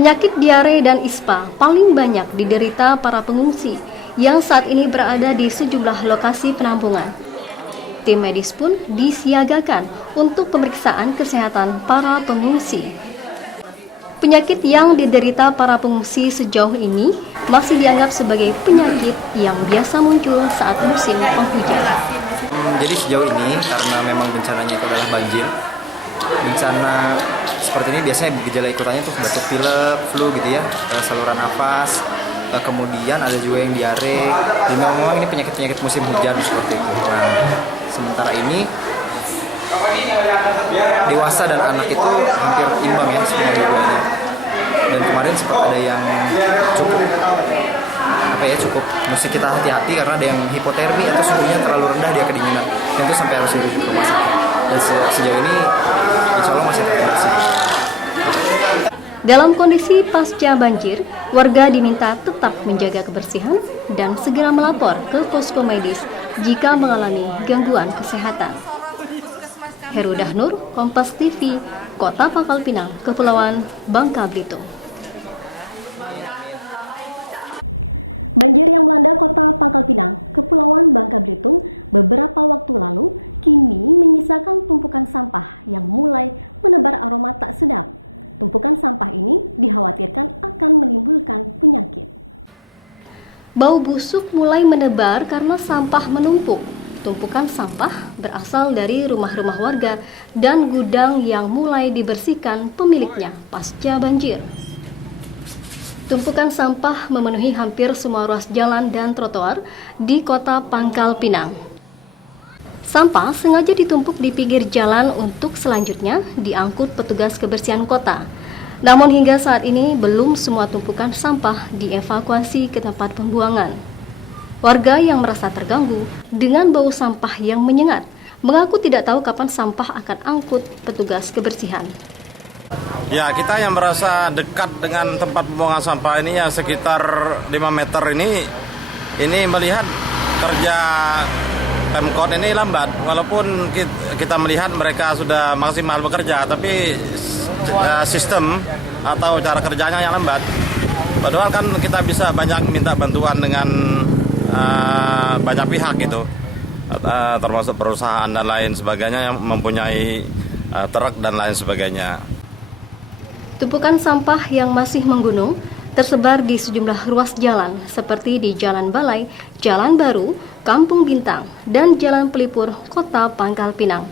Penyakit diare dan ispa paling banyak diderita para pengungsi yang saat ini berada di sejumlah lokasi penampungan. Tim medis pun disiagakan untuk pemeriksaan kesehatan para pengungsi. Penyakit yang diderita para pengungsi sejauh ini masih dianggap sebagai penyakit yang biasa muncul saat musim penghujan. Jadi sejauh ini karena memang bencananya itu adalah banjir, bencana seperti ini biasanya gejala ikutannya tuh batuk pilek, flu gitu ya, saluran nafas, kemudian ada juga yang diare. Memang ini penyakit-penyakit musim hujan seperti itu. Nah, sementara ini dewasa dan anak itu hampir imbang ya semua dua-duanya. Dan kemarin sempat ada yang cukup mesti kita hati-hati karena ada yang hipotermi atau suhunya terlalu rendah, dia kedinginan. Dan itu sampai harus dirujuk ke rumah sakit. Dan sejauh ini insya Allah masih terkendali. Dalam kondisi pasca banjir, warga diminta tetap menjaga kebersihan dan segera melapor ke posko medis jika mengalami gangguan kesehatan. Heru Dahnur, Kompas TV, Kota Pangkal Pinang, Kepulauan Bangka Belitung. Bau busuk mulai menebar karena sampah menumpuk. Tumpukan sampah berasal dari rumah-rumah warga dan gudang yang mulai dibersihkan pemiliknya pasca banjir. Tumpukan sampah memenuhi hampir semua ruas jalan dan trotoar di Kota Pangkal Pinang. Sampah sengaja ditumpuk di pinggir jalan untuk selanjutnya diangkut petugas kebersihan kota. Namun hingga saat ini belum semua tumpukan sampah dievakuasi ke tempat pembuangan. Warga yang merasa terganggu dengan bau sampah yang menyengat mengaku tidak tahu kapan sampah akan angkut petugas kebersihan. Ya, kita yang merasa dekat dengan tempat pembuangan sampah ini ya sekitar 5 meter ini melihat kerja Pemkot ini lambat. Walaupun kita melihat mereka sudah maksimal bekerja, tapi sistem atau cara kerjanya yang lambat. Padahal kan kita bisa banyak minta bantuan dengan banyak pihak gitu, termasuk perusahaan dan lain sebagainya yang mempunyai truk dan lain sebagainya. Tumpukan sampah yang masih menggunung tersebar di sejumlah ruas jalan seperti di Jalan Balai, Jalan Baru, Kampung Bintang, dan Jalan Pelipur, Kota Pangkal Pinang.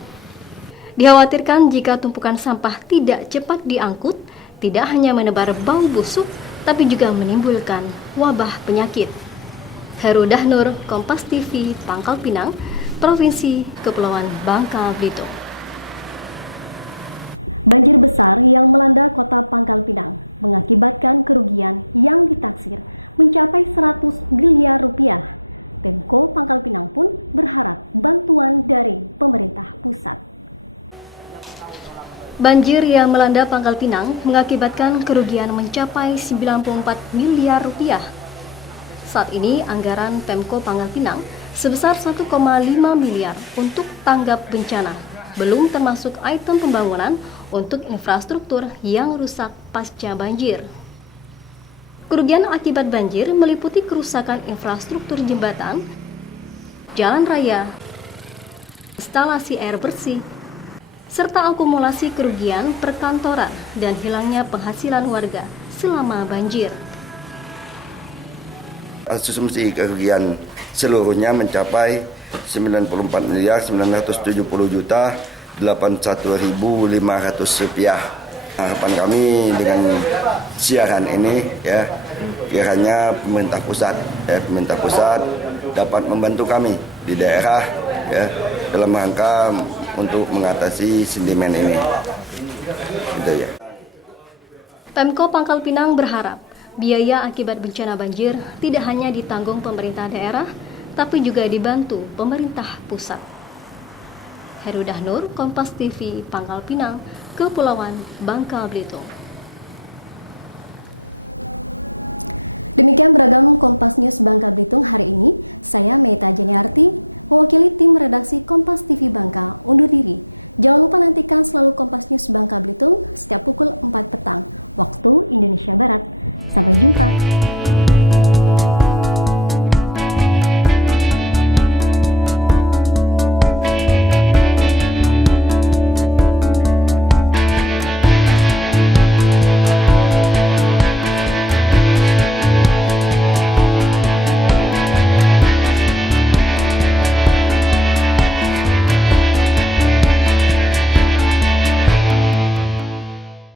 Dikhawatirkan jika tumpukan sampah tidak cepat diangkut, tidak hanya menebar bau busuk, tapi juga menimbulkan wabah penyakit. Heru Dahnur, Kompas TV, Pangkal Pinang, Provinsi Kepulauan Bangka Belitung. Banjir besar yang melanda Kota Pangkal Pinang mengakibatkan kerugian yang ditaksir mencapai 100 miliar rupiah. Pemko Pangkal Pinang pun berharap bantuan dari pemerintah pusat. Banjir yang melanda Pangkal Pinang mengakibatkan kerugian mencapai 94 miliar rupiah. Saat ini anggaran Pemko Pangkal Pinang sebesar 1,5 miliar untuk tanggap bencana, belum termasuk item pembangunan untuk infrastruktur yang rusak pasca banjir. Kerugian akibat banjir meliputi kerusakan infrastruktur jembatan, jalan raya, instalasi air bersih, serta akumulasi kerugian perkantoran dan hilangnya penghasilan warga selama banjir. Asumsi kerugian seluruhnya mencapai 94 miliar 970 juta 81.500 rupiah. Harapan kami dengan siaran ini ya, kiranya pemerintah pusat dapat membantu kami di daerah ya dalam rangka untuk mengatasi sentimen ini. Gitu ya. Pemko Pangkal Pinang berharap biaya akibat bencana banjir tidak hanya ditanggung pemerintah daerah, tapi juga dibantu pemerintah pusat. Heru Dahnur, Kompas TV, Pangkal Pinang, Kepulauan Bangka Belitung.